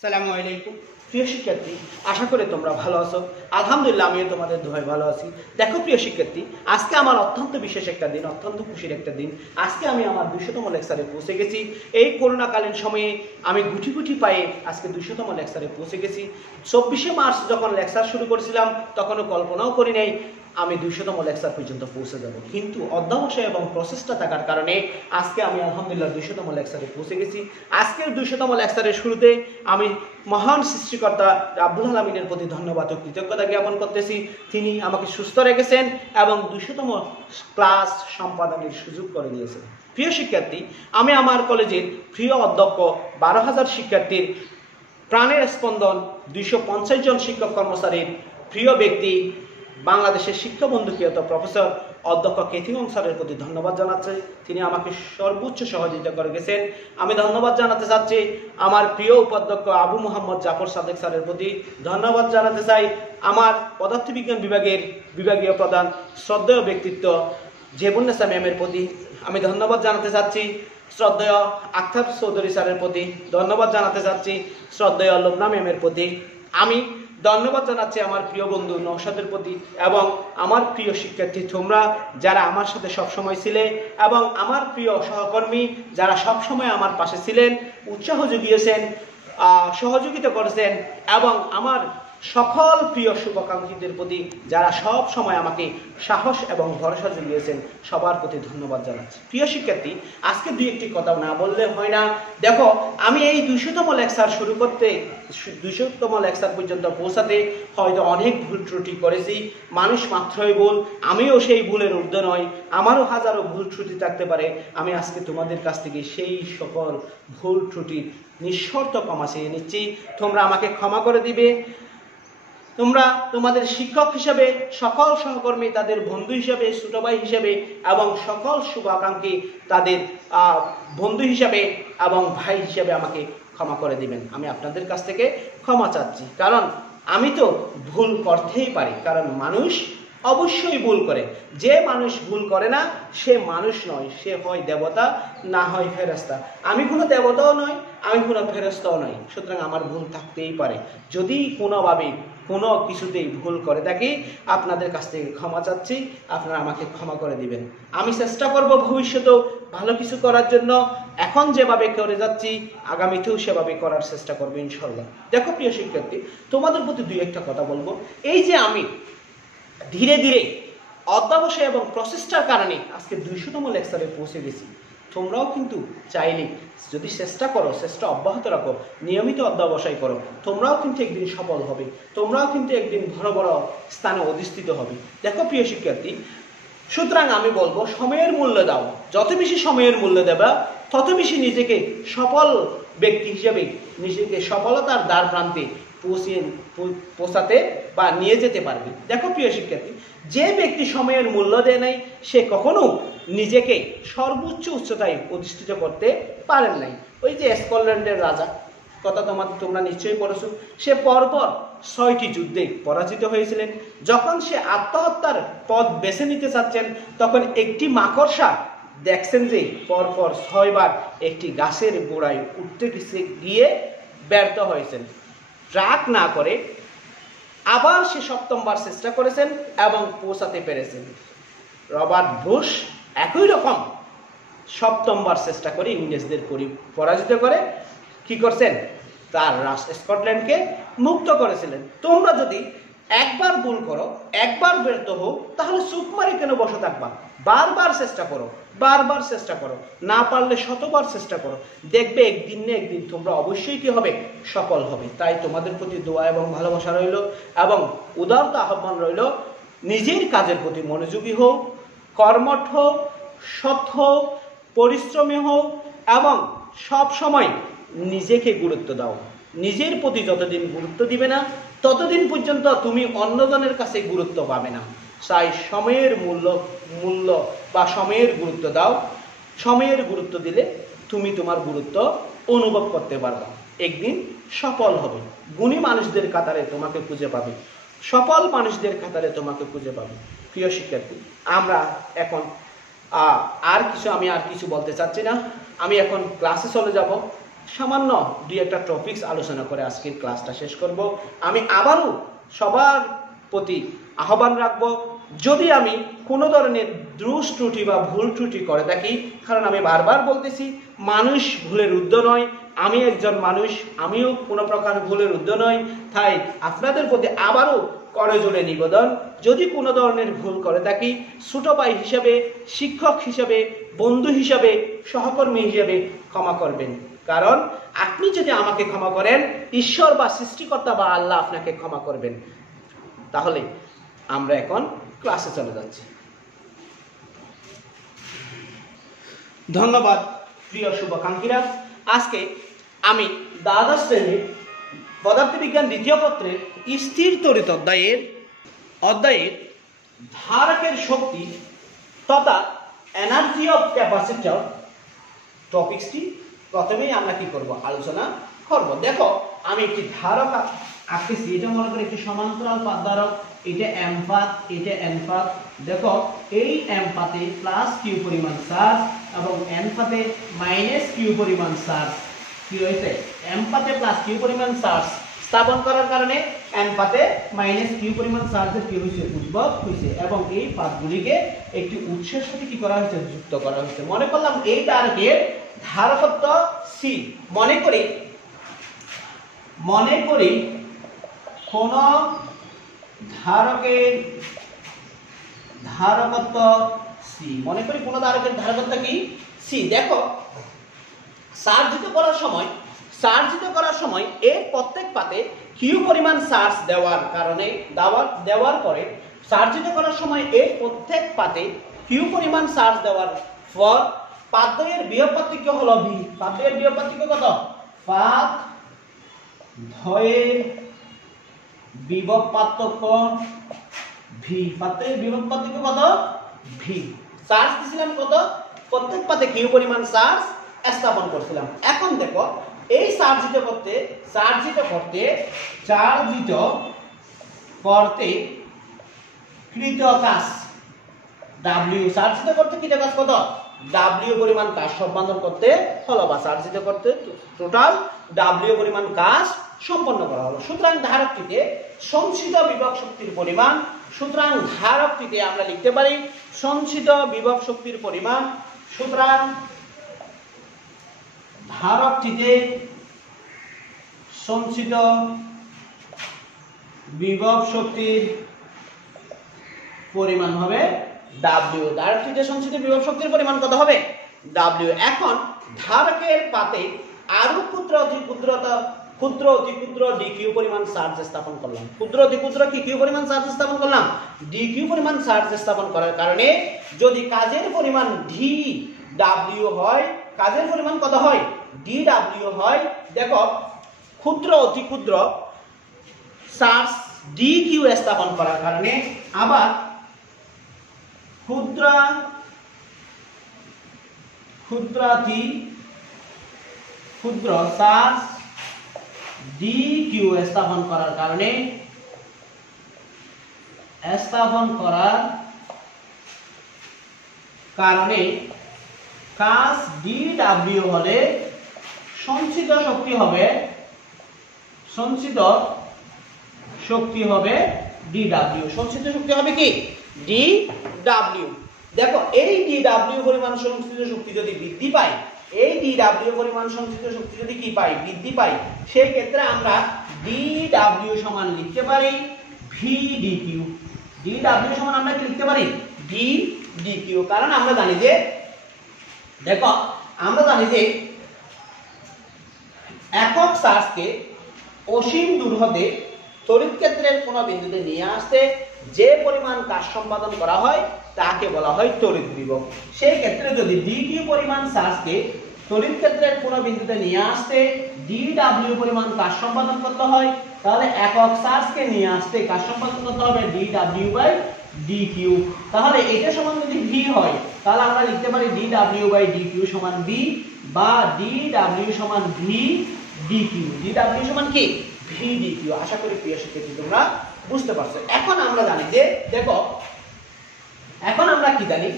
আসসালামু আলাইকুম প্রিয় শিক্ষার্থী, আশা করি তোমরা ভালো আছো। আলহামদুলিল্লাহ আমিও তোমাদের দোয়ায় ভালো আছি। দেখো প্রিয় শিক্ষার্থী, আজকে আমার অত্যন্ত বিশেষ একটা দিন, অত্যন্ত খুশির একটা দিন। আজকে আমি আমার 200তম লেকচারে পৌঁছে গেছি। এই করোনাকালীন সময়ে আমি গুটি গুটি পায়ে আজকে 200তম লেকচারে পৌঁছে গেছি। 24শে মার্চ যখন লেকচার শুরু করেছিলাম তখনও কল্পনাও করি নাই আমি 200তম লেকচার পর্যন্ত পৌঁছে যাব, কিন্তু অধ্যবসায় এবং প্রচেষ্টা থাকার কারণে আজকে আমি আলহামদুলিল্লাহ 200তম লেকচারে পৌঁছে গেছি। আজকের 200তম লেকচারের শুরুতে আমি মহান সৃষ্টিকর্তা রাব্বুল আলামিনের প্রতি ধন্যবাদ ও কৃতজ্ঞতা জ্ঞাপন করতেছি। তিনি আমাকে সুস্থ রেখেছেন এবং 200তম ক্লাস সম্পাদনের সুযোগ করে দিয়েছেন। প্রিয় শিক্ষার্থী, আমি আমার কলেজের প্রিয় অধ্যক্ষ, 12,000 শিক্ষার্থীর প্রাণের স্পন্দন, 250 জন শিক্ষক কর্মচারীর প্রিয় ব্যক্তি, বাংলাদেশের শিক্ষাবন্ধু কিয়ত প্রফেসর অধ্যক্ষ কেথিগং স্যারের প্রতি ধন্যবাদ জানাচ্ছি। তিনি আমাকে সর্বোচ্চ সহযোগিতা করে গেছেন। আমি ধন্যবাদ জানাতে চাচ্ছি আমার প্রিয় উপাধ্যক্ষ আবু মোহাম্মদ জাফর সাদেক স্যারের প্রতি ধন্যবাদ জানাতে চাই। আমার পদার্থবিজ্ঞান বিভাগের বিভাগীয় প্রধান শ্রদ্ধেয় ব্যক্তিত্ব জেবুন্নেসা ম্যামের প্রতি আমি ধন্যবাদ জানাতে চাচ্ছি। শ্রদ্ধেয় আখতার চৌধুরী স্যারের প্রতি ধন্যবাদ জানাতে চাচ্ছি। শ্রদ্ধেয় লোবনা ম্যামের প্রতি আমি ধন্যবাদ জানাচ্ছি আমার প্রিয় বন্ধু নওশাদের প্রতি এবং আমার প্রিয় শিক্ষার্থী তোমরা যারা আমার সাথে সবসময় ছিলে এবং আমার প্রিয় সহকর্মী যারা সবসময় আমার পাশে ছিলেন, উৎসাহ জুগিয়েছেন, সহযোগিতা করেছেন এবং আমার সকল প্রিয় শুভাকাঙ্ক্ষীদের প্রতি যারা সব সময় আমাকে সাহস এবং ভরসা জুগিয়েছেন, সবার প্রতি ধন্যবাদ জানাচ্ছি। প্রিয় শিক্ষার্থী, আজকে দুই একটি কথা না বললে হয় না। দেখো, আমি এই 200তম লেকচার শুরু করতে 200তম লেকচার পর্যন্ত পৌঁছাতে হয়তো অনেক ভুল ত্রুটি করেছি। মানুষ মাত্রই ভুল, আমিও সেই ভুলের ঊর্ধ্বে নয়, আমারও হাজারো ভুল ত্রুটি থাকতে পারে। আমি আজকে তোমাদের কাছ থেকে সেই সকল ভুল ত্রুটির নিঃশর্ত ক্ষমা চেয়ে নিচ্ছি। তোমরা আমাকে ক্ষমা করে দিবে। তোমরা তোমাদের শিক্ষক হিসেবে, সকল সহকর্মী তাদের বন্ধু হিসেবে, ছোট ভাই হিসেবে এবং সকল শুভাকাঙ্ক্ষী তাদের বন্ধু হিসেবে এবং ভাই হিসেবে আমাকে ক্ষমা করে দিবেন। আমি আপনাদের কাছ থেকে ক্ষমা চাচ্ছি, কারণ আমি তো ভুল করতেই পারি, কারণ মানুষ অবশ্যই ভুল করে। যে মানুষ ভুল করে না সে মানুষ নয়, সে হয় দেবতা না হয় ফেরেশতা। আমি কোনো দেবতাও নই, আমি কোনো ফেরেশতাও নই, সুতরাং আমার ভুল থাকতেই পারে। যদি কোনোভাবে কোনো কিছুতেই ভুল করে থাকি আপনাদের কাছ থেকে ক্ষমা চাচ্ছি, আপনারা আমাকে ক্ষমা করে দিবেন। আমি চেষ্টা করব ভবিষ্যতেও ভালো কিছু করার জন্য। এখন যেভাবে করে যাচ্ছি আগামীতেও সেভাবে করার চেষ্টা করবো ইনশাল্লাহ। দেখো প্রিয় শিক্ষার্থী, তোমাদের প্রতি দুই একটা কথা বলবো। এই যে আমি ধীরে ধীরে অধ্যবসায় এবং প্রচেষ্টার কারণে আজকে 200তম লেকচারে পৌঁছে গেছি, তোমরাও কিন্তু চাইলে যদি চেষ্টা করো, চেষ্টা অব্যাহত রাখো, নিয়মিত অধ্যবসায় করো, তোমরাও কিন্তু একদিন সফল হবে, তোমরাও কিন্তু একদিন বড় বড় স্থানে অধিষ্ঠিত হবে। দেখো প্রিয় শিক্ষার্থী, সুতরাং আমি বলবো সময়ের মূল্য দাও। যত বেশি সময়ের মূল্য দেবা তত বেশি নিজেকে সফল ব্যক্তি হিসেবে নিজেকে সফলতার দ্বার প্রান্তে পৌঁছাতে বা নিয়ে যেতে পারবে। দেখো প্রিয় শিক্ষার্থী, যে ব্যক্তি সময়ের মূল্য দেয় নাই সে কখনো নিজেকে সর্বোচ্চ উচ্চতায় অধিষ্ঠিত করতে পারেন নাই। ওই যে স্কটল্যান্ডের রাজা কথা তোমরা নিশ্চয়ই পড়েছো, সে পরপর 6টি যুদ্ধে পরাজিত হয়েছিলেন। যখন সে আত্মহত্যার পথ বেছে নিতে চাচ্ছেন তখন একটি মাকড়সা দেখছেন যে পরপর 6 বার একটি গাছের গোড়ায় উঠতে গিয়ে ব্যর্থ হয়েছেন। ট্রাক না করে আবার সে 7ম বার চেষ্টা করেছেন এবং পৌঁছাতে পেরেছেন। রবার্ট ব্রুশ একই রকম 7ম বার চেষ্টা করে ইংরেজদের পরাজিত করে কি করছেন, তার স্কটল্যান্ডকে মুক্ত করেছিলেন। তোমরা যদি একবার ভুল করো, একবার ব্যর্থ হও, তাহলে চুপ মারে কেন বসে থাকবা? বারবার চেষ্টা করো, বারবার চেষ্টা করো, না পারলে 100বার চেষ্টা করো, দেখবে একদিন না একদিন তোমরা অবশ্যই কি হবে, সফল হবে। তাই তোমাদের প্রতি দোয়া এবং ভালোবাসা রইল এবং উদারত আহ্বান রইল, নিজের কাজের প্রতি মনোযোগী হও, কর্মঠ হও, সৎ হও, পরিশ্রমী হও এবং সব সময় নিজেকে গুরুত্ব দাও। নিজের প্রতি যতদিন গুরুত্ব দিবে না ততদিন পর্যন্ত তুমি অন্যজনের কাছে গুরুত্ব পাবে না। তাই সময়ের মূল্য বা সময়ের গুরুত্ব দাও। সময়ের গুরুত্ব দিলে তুমি তোমার গুরুত্ব অনুভব করতে পারবে, একদিন সফল হবে। গুণী মানুষদের কাতারে তোমাকে খুঁজে পাবে, সফল মানুষদের কাতারে তোমাকে খুঁজে পাবে। প্রিয় শিক্ষার্থী, আমরা এখন আমি আর কিছু বলতে চাচ্ছি না। আমি এখন ক্লাসে চলে যাব। সামান্য দুই একটা টপিকস আলোচনা করে আজকের ক্লাসটা শেষ করব। আমি আবারও সবার প্রতি আহ্বান রাখব, যদি আমি কোনো ধরনের দোষ ত্রুটি বা ভুল ত্রুটি করে থাকি, কারণ আমি বারবার বলতেছি মানুষ ভুলের ঊর্ধ্বে নয়, আমি একজন মানুষ, আমিও কোনো প্রকার ভুলের ঊর্ধ্বে নয়। তাই আপনাদের প্রতি আবারও করজোড়ে নিবেদন, যদি কোনো ধরনের ভুল করে থাকি ছোট ভাই হিসাবে, শিক্ষক হিসাবে, বন্ধু হিসাবে, সহকর্মী হিসাবে ক্ষমা করবেন। কারণ আপনি যদি আমাকে ক্ষমা করেন, ঈশ্বর বা সৃষ্টিকর্তা বা আল্লাহ আপনাকে ক্ষমা করবেন। তাহলে আমরা এখন ক্লাসে চলে যাচ্ছি। ধন্যবাদ প্রিয় শুভাকাঙ্ক্ষীরা। আজকে আমি দ্বাদশ শ্রেণীর পদার্থবিজ্ঞান দ্বিতীয় পত্রের স্থির তড়িৎ অধ্যায়ের ধারকের শক্তি তথা এনার্জি অফ ক্যাপাসিটর টপিকসটি প্রথমেই আমরা কি করব, আলোচনা করব। দেখো আমি একটি ধারক আঁকতেছি, এটা মনে করি একটি সমান্তরাল পাত ধারক, এটা এম পাত, এটা এন পাত। দেখো এই এম পাতে প্লাস কিউ পরিমাণ চার্জ এবং এন পাতে মাইনাস কিউ পরিমাণ চার্জ কি হয়েছে, এম পাতে প্লাস কিউ পরিমাণ চার্জ স্থাপন করার কারণে এন পাতে মাইনাস কিউ পরিমাণ চার্জের কি হয়েছে, উদ্ভব হয়েছে এবং এই পাতগুলিকে একটি উৎসের সাথে কি করা হয়েছে, যুক্ত করা হয়েছে। মনে করলাম এই ধারকের ধারকত্ব সি, মনে করি কোন ধারকের ধারকত্ব সি, মনে করি কোন ধারকের ধারকত্ব কি সি। দেখো চার্জিত করার সময় এর প্রত্যেক পাতে কিউ পরিমাণ চার্জ দেওয়ার পরে চার্জিত করার সময় এর প্রত্যেক পাতে কিউ পরিমাণ চার্জ দেওয়ার পর পাতদ্বয়ের বিভব পার্থক্য হলো ভি। পাতদ্বয়ের বিভব পার্থক্য কত, পাতদ্বয়ের বিভব পার্থক্য ভি। পাতদ্বয়ের বিভব পার্থক্য কত, ভি। চার্জ দিছিলাম কত, প্রত্যেক পাতে কিউ পরিমাণ চার্জ স্থাপন করছিলাম। এখন দেখো এই চার্জিত করতে কৃত কাজ ডাব্লিউ, চার্জিত করতে কৃত কাজ কত, ডাব্লিউ পরিমাণ কাজ সম্পাদন করতে হলো, বা চার্জিত করতে টোটাল ডাব্লিউ পরিমাণ কাজ সম্পন্ন করা হলো। সুতরাং ধারকটিতে সঞ্চিত বিভব শক্তির পরিমাণ, সুতরাং ধারকটিতে আমরা লিখতে পারি সঞ্চিত বিভব শক্তির পরিমাণ। সুতরাং ধারকটিতে সঞ্চিত বিভব শক্তির পরিমাণ হবে ডাব্লিউ। ধারকটিতে সঞ্চিত বিভব শক্তির পরিমাণ কত হবে, ডাব্লিউ। এখন ধারকের পাতে আরো ক্ষুদ্র অতি ক্ষুদ্র ডিকিউ পরিমাণ চার্জ স্থাপন করলাম। ক্ষুদ্র অতি ক্ষুদ্র কি কিউ পরিমাণ চার্জ স্থাপন করলাম, ডিকিউ পরিমাণ চার্জ স্থাপন করার কারণে যদি কাজের পরিমাণ ডি ডাব্লিউ হয়, কাজের পরিমাণ কত হয়, ডি ডাব্লিউ হয়। দেখো ক্ষুদ্র অতি ক্ষুদ্র চার্জ ডি কিউ স্থাপন করার কারণে আবার ক্ষুদ্র চার্জ ডি কিউ স্থাপন করার কারণে কাজ ডি ডাব্লিউ হলে সঞ্চিত শক্তি হবে ডি ডাব্লিউ। সঞ্চিত শক্তি হবে কি, ডি ডাব্লিউ। দেখো এই ডি ডাব্লিউ পরিমাণ সঞ্চিত শক্তি যদি বৃদ্ধি পায়, এই ডি ডাব্লিউ পরিমাণ সঞ্চিত শক্তি যদি কি পাই, বৃদ্ধি পাই, সেই ক্ষেত্রে আমরা ডি ডাব্লিউ সমান লিখতে পারি V D Q. D W সমান আমরা কি লিখতে পারি, ডি ডি কিউ। কারণ আমরা জানি যে, দেখো আমরা জানি যে একক চার্জকে অসীম দূর হতে তড়িৎ ক্ষেত্রের কোন বিন্দুতে নিয়ে আসতে যে পরিমাণ কাজ সম্পাদন করা হয় তাকে বলা হয় তড়িৎ বিভব। সেই ক্ষেত্রে যদি ডি কিউ পরিমাণ চার্জকে তড়িৎ ক্ষেত্রের কোন বিন্দুতে নিয়ে আসতে ডি ডাব্লিউ পরিমাণ কাজ সম্পাদন করতে হয়, তাহলে একক চার্জকে নিয়ে আসতে কাজ সম্পাদন করতে হবে D W by D Q. তাহলে এটা সমান যদি ভি হয়, তাহলে আমরা লিখতে পারি D W by D Q সমান বি, বা ডি ডাব্লিউ সমান V D Q. D W সমান কি, ভি ডি কিউ। আশা করি প্রিয় শিক্ষার্থী তোমরা বুঝতে পারছো। এখন আমরা জানি যে, দেখো এখন আমরা কি জানি,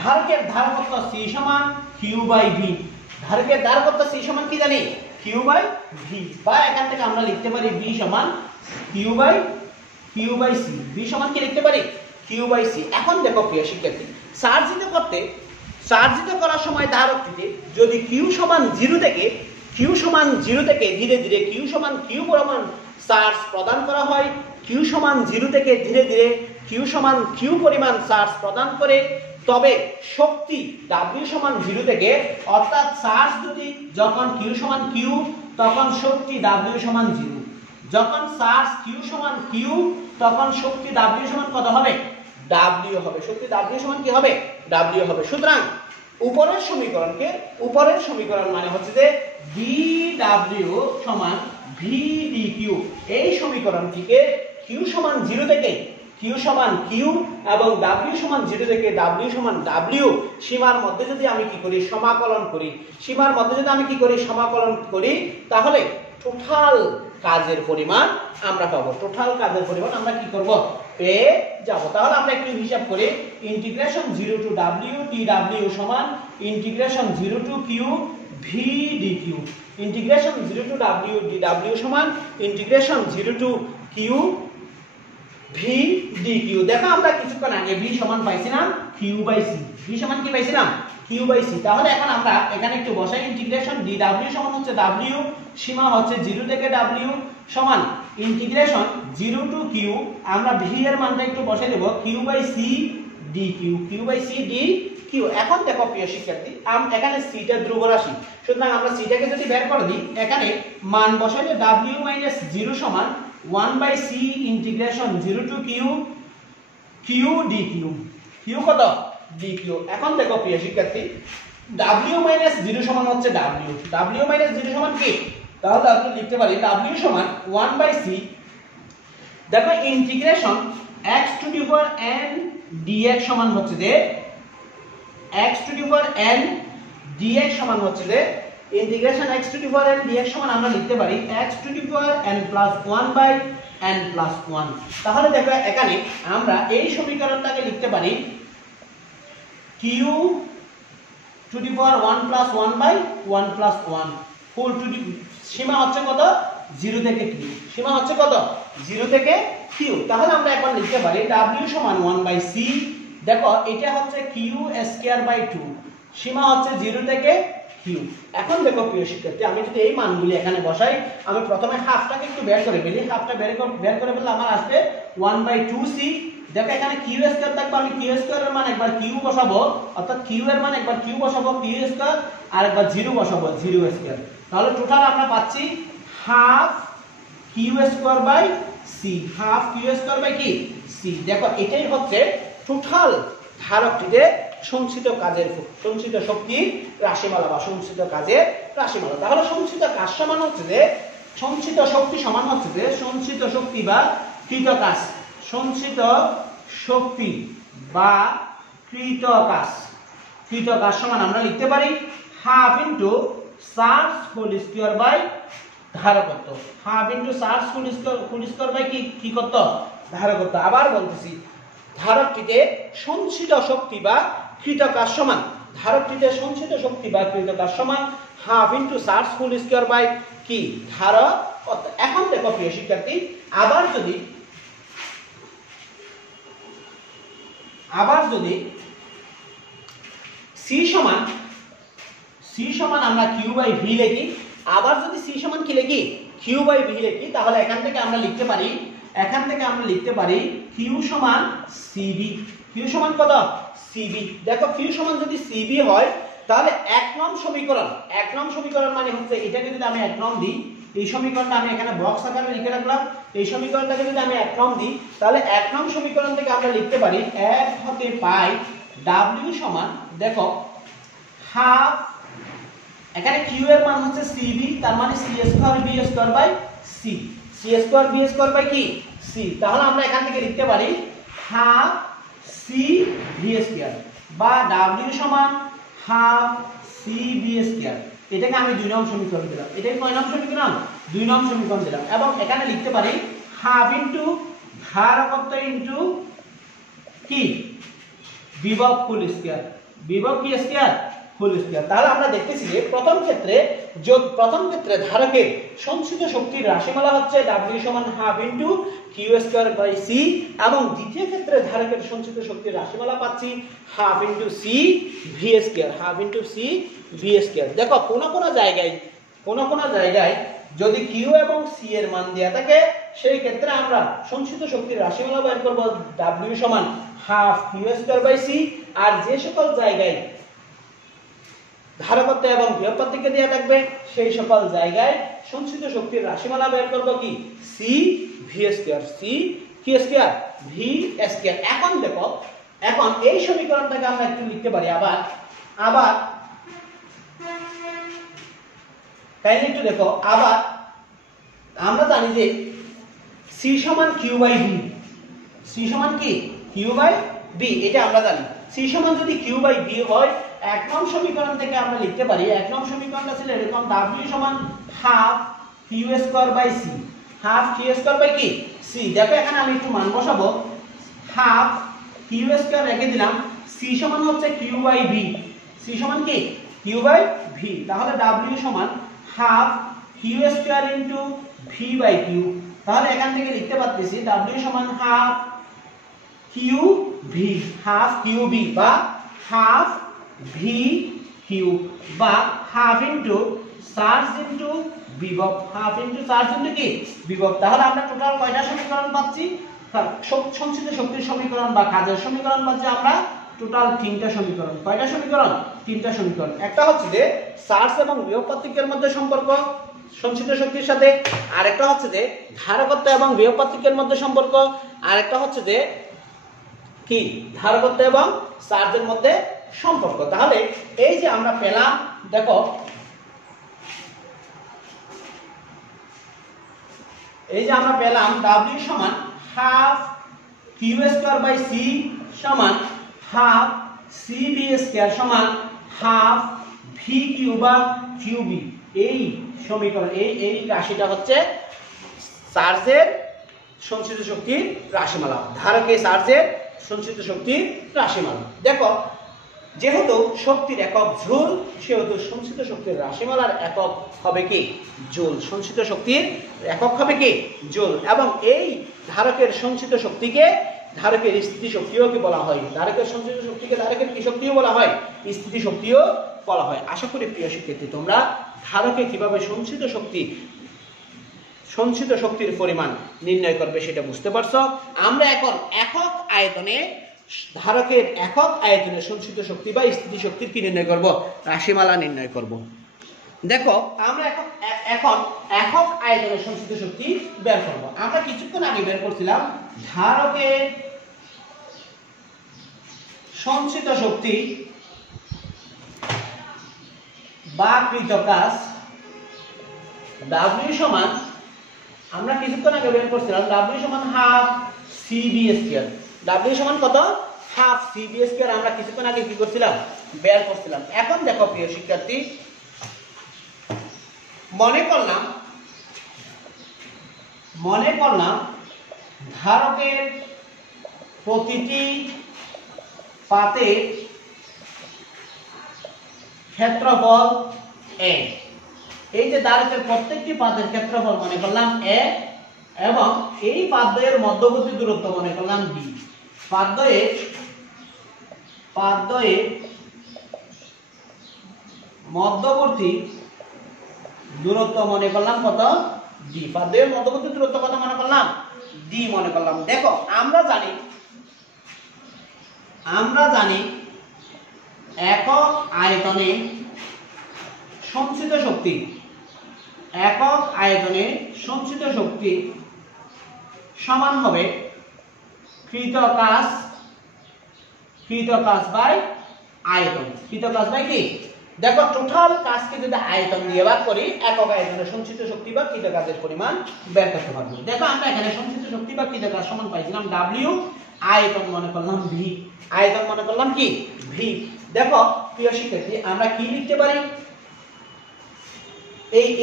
ধারকের ধারকত্ব সি সমান কিউ বাই ভি। ধারকের ধারকত্ব সি সমান কি জানি, কিউ বাই ভি, বা এখান থেকে আমরা লিখতে পারি বি সমান কিউ বাই সি। বি সমান কি লিখতে পারি? Q by C. এখন দেখো প্রিয় শিক্ষার্থী, চার্জিত করার সময় ধারকটিতে যদি কিউ সমান 0 থেকে ধীরে ধীরে কিউ সমান কিউ পরিমাণ চার্জ প্রদান করা হয়, কিউ সমান 0 থেকে ধীরে ধীরে কিউ সমান কিউ পরিমাণ চার্জ প্রদান করে, তবে শক্তি W সমান 0 থেকে, অর্থাৎ চার্জ যদি যখন কিউ সমান কিউ তখন শক্তি W সমান 0, যখন চার্জ কিউ সমান কিউ তখন শক্তি W সমান কত হবে? W হবে। শক্তি W সমান কি হবে? W হবে। সুতরাং উপরের সমীকরণ মানে হচ্ছে যে dW সমান VdQ, এই সমীকরণটিকে কিউ সমান 0 থেকে কিউ সমান কিউ এবং W সমান 0 থেকে W সমান W সীমার মধ্যে যদি আমি কি করি? সমাকলন করি, তাহলে টোটাল কাজের পরিমাণ আমরা পাবো। টোটাল কাজের পরিমাণ আমরা কি করব? পেয়ে যাব। তাহলে আমরা একটু হিসাব করি। ইন্টিগ্রেশন 0 টু W dW সমান integration 0 to Q VdQ। Integration 0 to W dW সমান ইন্টিগ্রেশন 0 টু Q VdQ। দেখো আমরা কিছুক্ষণ আগে V সমান পাইছিলাম Q বাই C। V সমান কি পাইছিলাম? Q by C। তাহলে এখন আমরা এখানে একটু বসাই। ইন্টিগ্রেশন dW সমান হচ্ছে W, সীমা হচ্ছে 0 থেকে W সমান ইন্টিগ্রেশন 0 টু Q, আমরা V এর মানটা একটু বসাই দেব Q by C dQ। Q by C dQ। এখন দেখো প্রিয় শিক্ষার্থী, এখানে C টা ধ্রুব রাশি, সুতরাং আমরা C টাকে যদি বের করে দিই, এখানে মান বসাইলে W মাইনাস 0 সমান 1 by C integration 0 to Q dQ। Q কত? dQ। এখন দেখো প্রিয় শিক্ষার্থী, W মাইনাস 0 সমান হচ্ছে W মাইনাস 0 সমান কি? তাহলে আপনি লিখতে পারি W সমান 1 বাই C, দেখো integration x to the power n dx সমান হচ্ছে যে x to the power n dx সমান হচ্ছে যে integration x to the power n dx সমান আমরা লিখতে পারি x to the power n plus 1 by n plus 1। তাহলে দেখো এখানে আমরা এই সমীকরণটাকে লিখতে পারি q to the power 1 plus 1 by 1 plus 1 whole to the, সীমা হচ্ছে কত? 0 থেকে q। সীমা হচ্ছে কত? 0 থেকে q। তাহলে আমরা এখন লিখতে পারি w সমান 1 বাই c। দেখো এটা হচ্ছে q স্কয়ার বাই 2, সীমা হচ্ছে 0 থেকে q। এখন দেখো প্রিয় শিক্ষার্থী, আমি যদি এই মানগুলি এখানে বসাই, আমি প্রথমে হাফটাকে একটু বের করে ফেলি। হাফটা বের করে ফেললে আমার আসবে 1 বাই 2c। দেখো এখানে q স্কয়ার থাকবে, আমি q স্কয়ারের মান একবার q বসাবো, অর্থাৎ q এর মান একবার q বসাবো q স্কয়ার, আর একবার 0 বসাবো 0 স্কয়ার। তাহলে টোটাল আমরা পাচ্ছি half q square by c, half q square by কি? c। দেখো এটাই হচ্ছে টোটাল ধারকটিতে সঞ্চিত শক্তির রাশিমালা বা সঞ্চিত কাজের রাশিমালা। তাহলে সঞ্চিত কাজ সমান হচ্ছে যে সঞ্চিত শক্তি সমান হচ্ছে যে সঞ্চিত শক্তি বা কৃত কাজ, সঞ্চিত শক্তি বা কৃত কাজ সমান আমরা লিখতে পারি half into charge whole square by ধারকত্ব। Half into charge whole square by কি কত? ধারকত্ব। আবার বলতেছি, ধারকটিতে সঞ্চিত শক্তি বা কৃত কাজ সমান, ধারকটিতে সঞ্চিত শক্তি বা কৃত কাজ সমান half into charge whole square by কি? ধারকত্ব। এখন দেখো প্রিয় শিক্ষার্থী, আবার যদি c সমান আমরা q বাই v লিখি, আবার যদি c সমান কি লিখি? q বাই v লিখি, তাহলে এখান থেকে আমরা লিখতে পারি q সমান cv। q সমান কত? cv। দেখো q সমান যদি cv হয়, তাহলে 1 নং সমীকরণ মানে হচ্ছে এটাকে যদি আমি 1 নং দিই, এই সমীকরণটা আমি এখানে বক্স আকারে লিখে রাখলাম, এই সমীকরণটাকে যদি আমি 1 নং দিই, তাহলে 1 নং সমীকরণ থেকে আমরা লিখতে পারি 1 হতে পাই w সমান, দেখো হাফ, এখানে q এর মান হচ্ছে cv, তার মানে c square b square by c, c square b square by কি? c। তাহলে আমরা এখান থেকে লিখতে পারি হাফ c v স্কয়ার, বা w সমান হাফ c v স্কয়ার। এটাকে আমি 2 নং সমীকরণ দিলাম। এটাকে কয় নং সমীকরণ? 2 নং সমীকরণ দিলাম। এবং এখানে লিখতে পারি হাফ ইনটু ধারকত্ব ইনটু কি? বিভব হোল স্কয়ার। বিভব কি স্কয়ার? Whole square. তাহলে আমরা দেখতেছি যে প্রথম ক্ষেত্রে ধারকের সঞ্চিত শক্তির রাশিমালা হচ্ছে W সমান half into Q square by C, এবং দ্বিতীয় ক্ষেত্রে ধারকের সঞ্চিত শক্তির রাশিমালা পাচ্ছি half into C V square, half into C V square. দেখো কোন কোন জায়গায় যদি কিউ এবং সি এর মান দেয়া থাকে সেই ক্ষেত্রে আমরা সঞ্চিত শক্তির রাশিমালা বের করব W সমান half Q square by C, আর যে সকল জায়গায় ধারকত্ব এবং বিভবপাতিকে দেয়া থাকবে সেই সকল জায়গায় সঞ্চিত শক্তির রাশিমালা বের করব কি সি ভি স্কয়ার, সি কি স্কয়ার ভি স্কয়ার। এখন দেখো, এখন এই সমীকরণটাকে আমরা একটু লিখতে পারি আবার তাই একটু দেখো, আবার আমরা জানি যে সি সমান কিউ বাই ভি, সি সমান কি কিউ বাই বি, এটা আমরা জানি। সি সমান যদি কিউ বাই বি হয়, এক নং সমীকরণ থেকে আমরা লিখতে পারি, এক নং সমীকরণটা ছিল এরকম W সমান half Q square by C, half Q square by কি সি। দেখো এখানে আমি একটু মান বসাবো, হাফ কিউ স্কয়ার রেখে দিলাম, সি সমান হচ্ছে কিউ বাই ভি, সি সমান কি কিউ বাই ভি। তাহলে W সমান half Q square into V by Q. তাহলে এখান থেকে লিখতে পারতেছি W সমান half Q V, half Q V বা হাফ ভি কিউ, বা হাফ ইনটু চার্জ ইনটু বিভব, হাফ ইনটু চার্জ ইনটু কি বিভব। তাহলে আমরা টোটাল কয়টা সমীকরণ পাচ্ছি? সঞ্চিত শক্তির সমীকরণ বা কাজের সমীকরণ পাচ্ছি আমরা টোটাল 3টা সমীকরণ। কয়টা সমীকরণ? 3টা সমীকরণ। একটা হচ্ছে যে চার্জ এবং বিভবপাতিকের মধ্যে সম্পর্ক সঞ্চিত শক্তির সাথে, আরেকটা হচ্ছে যে ধারকত্ব এবং বিভবপাতিকের মধ্যে সম্পর্ক, আরেকটা হচ্ছে যে কি ধারকত্ব এবং চার্জের মধ্যে সম্পর্ক। তাহলে এই যে আমরা পেলাম, দেখো এই যে আমরা পেলাম W সমান half Q square by C সমান হাফ সি বি স্কয়ার সমান হাফ ভি কিউ বা কিউ বি। এই সমীকরণ এই রাশিটা হচ্ছে চার্জের সঞ্চিত শক্তির রাশিমালা, ধারকের চার্জের সঞ্চিত শক্তির রাশিমালা। দেখো যেহেতু শক্তির একক জুল, সেহেতু সঞ্চিত শক্তির রাশিমালার একক হবে কি জুল, সঞ্চিত শক্তির একক হবে কি জুল। এবং এই ধারকের সঞ্চিত শক্তিকে ধারকের স্থিতি শক্তিও কি বলা হয়, ধারকের সঞ্চিত শক্তিকে ধারকের কি শক্তিও বলা হয়, স্থিতি শক্তিও বলা হয়। আশা করি প্রিয় শিক্ষার্থী তোমরা ধারকে কিভাবে সঞ্চিত শক্তির পরিমাণ নির্ণয় করবে সেটা বুঝতে পারছো। আমরা এখন একক আয়তনে ধারকের একক আয়তনে সঞ্চিত শক্তি বা স্থিতি শক্তির কি নির্ণয় করব? রাশিমালা নির্ণয় করব। দেখো আমরা এখন একক আয়তনে সঞ্চিত শক্তি বের করব। আমরা কিছুক্ষণ আগে বের করছিলাম ধারকের সঞ্চিত শক্তি বা কৃত কাজ W সমান, আমরা কিছুক্ষণ আগে বের করছিলাম W সমান half C V square. W সমান কত? Half C V square. আমরা কিছুক্ষণ আগে কি করছিলাম? বের করছিলাম। এখন দেখো প্রিয় শিক্ষার্থী, মনে করলাম ধারকের প্রতিটি পাতের ক্ষেত্রফল a। এই যে ধারকের প্রত্যেকটি পাতের ক্ষেত্রফল মনে করলাম a, এবং এই পাতদ্বয়ের মধ্যবর্তী দূরত্ব মনে করলাম d। পাতদ্বয়ের মধ্যবর্তী দূরত্ব মনে করলাম কত? d। পাতদ্বয়ের মধ্যবর্তী দূরত্ব কত মনে করলাম? d মনে করলাম। দেখো আমরা জানি একক আয়তনে সঞ্চিত শক্তি, একক আয়তনে সঞ্চিত শক্তি সমান হবে কৃত কাজ বাই আয়তন। কৃত কাজ বাই কি? দেখো টোটাল কাজকে যদি আয়তন দিয়ে ভাগ করি, একক আয়তনে সঞ্চিত শক্তি বা কৃত কাজের পরিমাণ বের করতে পারবো। দেখো আমরা এখানে সঞ্চিত শক্তি বা কৃত কাজ সমান পাইছিলাম W, আয়তন মনে করলাম V, আয়তন মনে করলাম কি V। দেখো প্রিয় শিক্ষার্থী আমরা কি লিখতে পারি?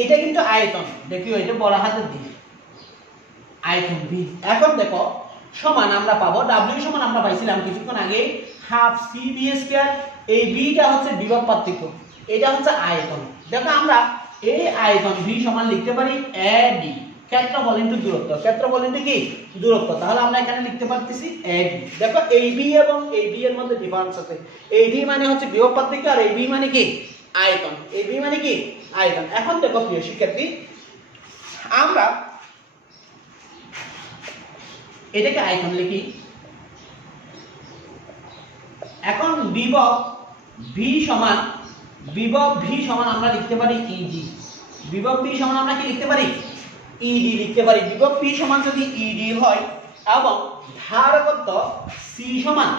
এটা কিন্তু আয়তন, দেখিও এটা বড় হাতের দিক, আয়তন V। এখন দেখো সমান আমরা পাবো W সমান আমরা পাইছিলাম কিছুক্ষণ আগে হাফ সি বি স্কয়ার এই বিটা হচ্ছে বিভব পার্থক্য, এটা হচ্ছে আয়তন। দেখো আমরা এই আয়তন ভি সমান লিখতে পারি এডি, ক্ষেত্রফল ইনটু দূরত্ব, ক্ষেত্রফল ইনটু কি দূরত্ব। তাহলে আমরা এখানে লিখতে পারতেছি এডি। দেখো এই বি এবং এই বি এর মধ্যে ডিফারেন্স আছে। এই বি মানে হচ্ছে বিভব পার্থক্য আর এই বি মানে কি আয়তন। এই বি মানে কি আয়তন। এখন দেখো প্রিয় শিক্ষার্থী, আমরা এটাকে আয়তন লিখি। এখন বিভব ভি সমান আমরা লিখতে পারি ইডি। বিভব ভি সমান আমরা কি লিখতে পারি ইডি লিখতে পারি। বিভব ভি সমান যদি ইডি হয় এবং ধারকত্ব সি সমান,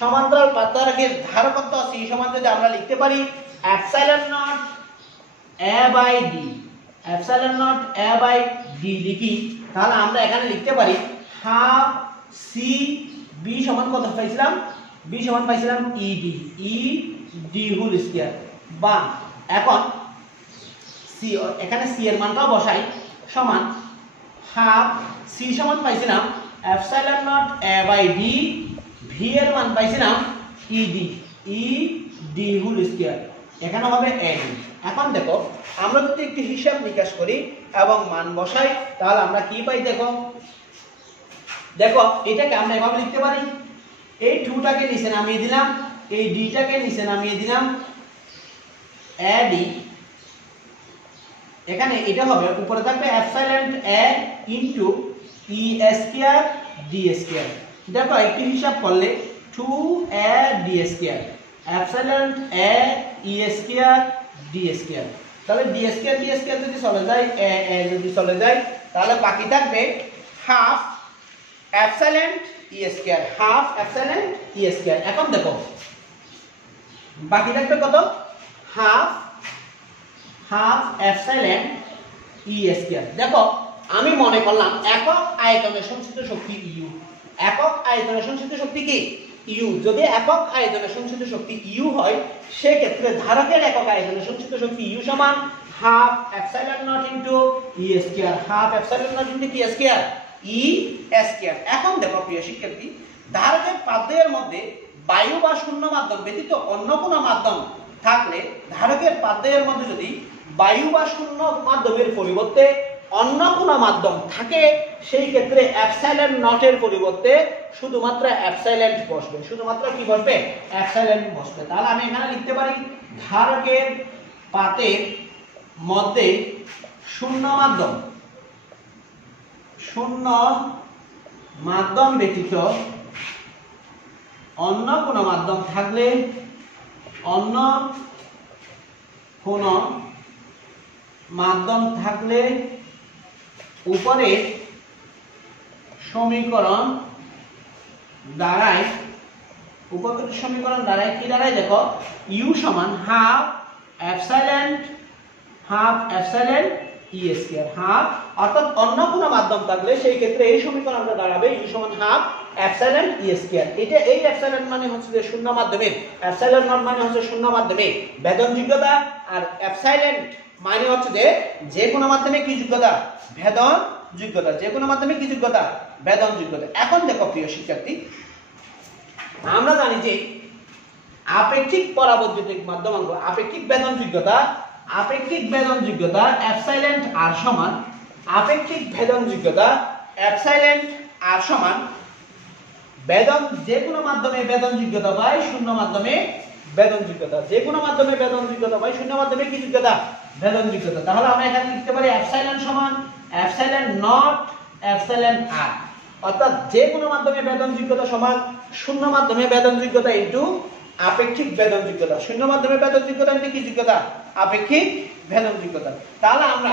সমান্তরাল পাতধারকের ধারকত্ব সি সমান যদি আমরা লিখতে পারি epsilon naught A by D, epsilon naught A by D লিখি, তাহলে আমরা এখানে লিখতে পারি হাফ সি বি সমান কত পাইছিলাম, বি সমান পাইছিলাম E D, E D whole square বা এখন সি, এখানে সি এর মানটাও বসাই, সমান হাফ সি সমান পাইছিলাম epsilon naught A by D, V এর মান পাইছিলাম E D, E D whole square, এখানে হবে এডি। এখন দেখো আমরা যদি একটু হিসাব নিকাশ করি এবং মান বসাই তাহলে আমরা কি পাই। দেখো দেখো এটাকে আমরা এভাবে লিখতে পারি, এই 2টাকে নিচে নামিয়ে দিলাম, এই ডিটাকে নিচে নামিয়ে দিলাম, এডি, এখানে এটা হবে উপরে থাকবে এপসাইলন এ ইনটু ই স্কয়ার ডি স্কয়ার। দেখো একটু হিসাব করলে 2a ডি স্কয়ার, এপসাইলন এ ই স্কয়ার ডি স্কয়ার, তাহলে ডি স্কয়ার যদি চলে যায়, এ যদি চলে যায়, তাহলে বাকি থাকবে হাফ এপসাইলন ই স্কয়ার, হাফ এপসাইলন ই স্কয়ার। এখন দেখো বাকি থাকবে কত, হাফ এপসাইলন ই স্কয়ার। দেখো আমি মনে করলাম একক আয়তনের সঞ্চিত শক্তি ইউ, একক আয়তনের সঞ্চিত শক্তি কি ইউ। যদি একক আয়তনের সঞ্চিত শক্তি ইউ হয় সেক্ষেত্রে ধারকের একক আয়তনের সঞ্চিত শক্তি ইউ সমান হাফ এপসাইলন নট ইনটু ই square, half epsilon naught into কি স্কয়ার ই স্কয়ার। এখন দেখো প্রিয় শিক্ষার্থী, ধারকের পাদ্যের মধ্যে বায়ু বা শূন্য মাধ্যম ব্যতীত অন্য কোনো মাধ্যম থাকলে, ধারকের পাদ্যের মধ্যে যদি বায়ু বা শূন্য মাধ্যমের পরিবর্তে অন্য কোনো মাধ্যম থাকে সেই ক্ষেত্রে এপসাইলন নটের পরিবর্তে শুধুমাত্র এপসাইলন বসবে, শুধুমাত্র কি বসবে এপসাইলন বসবে। তাহলে আমি এখানে লিখতে পারি ধারকের পাতের মধ্যে শূন্য মাধ্যম ব্যতীত অন্য কোনো মাধ্যম থাকলে, অন্য কোনো মাধ্যম থাকলে উপরে সমীকরণ দ্বারাই, উপরের সমীকরণ দ্বারাই কি দাঁড়ায়, দেখো ইউ সমান হাফ এপসাইলন ই স্কয়ার, হাফ, অর্থাৎ অন্য কোনো মাধ্যম থাকলে সেই ক্ষেত্রে এই সমীকরণটা দাঁড়াবে ইউ সমান হাফ এপসাইলন ই স্কয়ার। এটা এই এপসাইলন মানে হচ্ছে যে শূন্য মাধ্যমের, এপসাইলন নট মানে হচ্ছে শূন্য মাধ্যমে ভেদনযোগ্যতা, আর এপসাইলন মানে হচ্ছে যে কোনো মাধ্যমে কি যোগ্যতা ভেদন যোগ্যতা, যে কোনো মাধ্যমে কি যোগ্যতা ভেদন যোগ্যতা। এখন দেখো প্রিয় শিক্ষার্থী, আমরা জানি যে আপেক্ষিক পরাবৈদ্যুতিক মাধ্যমাঙ্ক, আপেক্ষিক ভেদন যোগ্যতা এপসাইলন আর সমান, আপেক্ষিক ভেদন যোগ্যতা এপসাইলন আর সমান বেদন, যে কোনো মাধ্যমে বেদন যোগ্যতা বাই শূন্য মাধ্যমে বেদন যোগ্যতা, যে কোনো মাধ্যমে বেদন যোগ্যতা বাই শূন্য মাধ্যমে কি যোগ্যতা বেদন যোগ্যতা। তাহলে আমরা এখানে লিখতে পারি এপসাইলন সমান এপসাইলন নট এপসাইলন আর, অর্থাৎ যে কোনো মাধ্যমে বেদন যোগ্যতা সমান শূন্য মাধ্যমে বেদন যোগ্যতা ইনটু আপেক্ষিক বেদন যোগ্যতা, শূন্য মাধ্যমে বেদন যোগ্যতা ইনটু কি যোগ্যতা আপেক্ষিক বেদন যোগ্যতা। তাহলে আমরা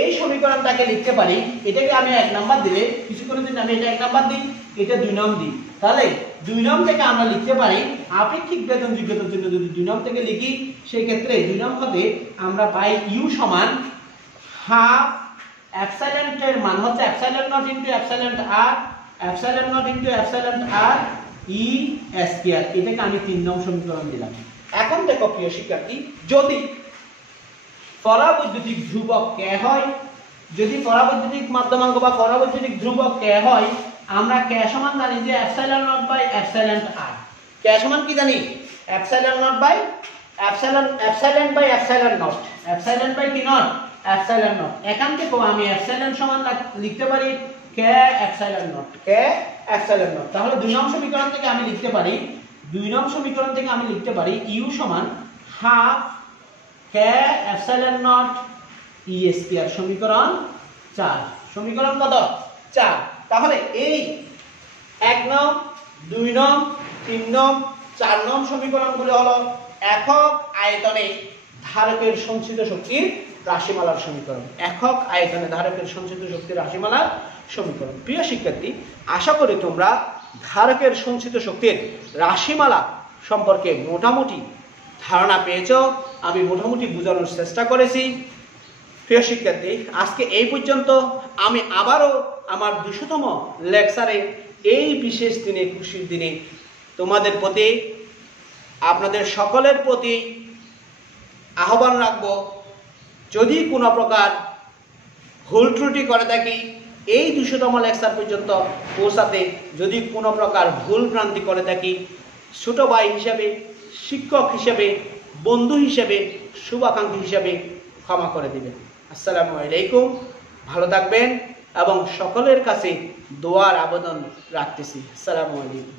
এই সমীকরণটাকে লিখতে পারি, এটাকে আমি 1 নাম্বার দিলে, কিছুক্ষণের জন্য আমি এটা 1 নাম্বার দিই, এটা 2 নং দিই, তাহলে 2 নং থেকে আমরা লিখতে পারি আপেক্ষিক বেদন যোগ্যতার জন্য যদি 2 নং থেকে লিখি সেই ক্ষেত্রে 2 নং হতে আমরা পাই ইউ সমান হাফ এপসাইলন এর মান হচ্ছে epsilon naught into epsilon R, epsilon naught into epsilon R E square. এটাকে আমি 3 নং সমীকরণ দিলাম। এখন দেখো প্রিয় শিক্ষার্থী, যদি পরাবৈদ্যুতিক ধ্রুবক ক হয়, যদি পরাবৈদ্যুতিক মাধ্যমাঙ্ক বা পরাবৈদ্যুতিক ধ্রুবক ক হয়, আমরা ক সমান জানি যে epsilon naught by epsilon R. ক সমান কি জানি epsilon naught by epsilon naught, epsilon by কি নট, এপসাইলন নট। এখান থেকেও আমি এপসাইলন সমান লিখতে পারি K epsilon naught, K epsilon naught. তাহলে 2 নং সমীকরণ থেকে আমি লিখতে পারি ইউ সমান half K epsilon not E square. সমীকরণ 4। সমীকরণ কত? 4। তাহলে এই 1 নং, 2 নং, 3 নং, 4 নং সমীকরণগুলো হলো একক আয়তনে ধারকের সঞ্চিত শক্তির রাশিমালার সমীকরণ। একক আয়তনে ধারকের সঞ্চিত শক্তির রাশিমালার সমীকরণ। প্রিয় শিক্ষার্থী, আশা করি তোমরা ধারকের সঞ্চিত শক্তির রাশিমালা সম্পর্কে মোটামুটি ধারণা পেয়েছো। আমি মোটামুটি বোঝানোর চেষ্টা করেছি। প্রিয় শিক্ষার্থী, আজকে এই পর্যন্ত। আমি আবারও আমার 200তম লেকচারে এই বিশেষ দিনে, খুশির দিনে তোমাদের প্রতি, আপনাদের সকলের প্রতি আহ্বান রাখবো, যদি কোনো প্রকার ভুল ত্রুটি করে থাকি এই 200তম লেকচার পর্যন্ত পৌঁছাতে, যদি কোনো প্রকার ভুল ভ্রান্তি করে থাকি, ছোট ভাই হিসাবে, শিক্ষক হিসাবে, বন্ধু হিসাবে, শুভাকাঙ্ক্ষী হিসাবে ক্ষমা করে দিবেন। আসসালামু আলাইকুম। ভালো থাকবেন এবং সকলের কাছে দোয়ার আবেদন রাখতেছি। আসসালামু আলাইকুম।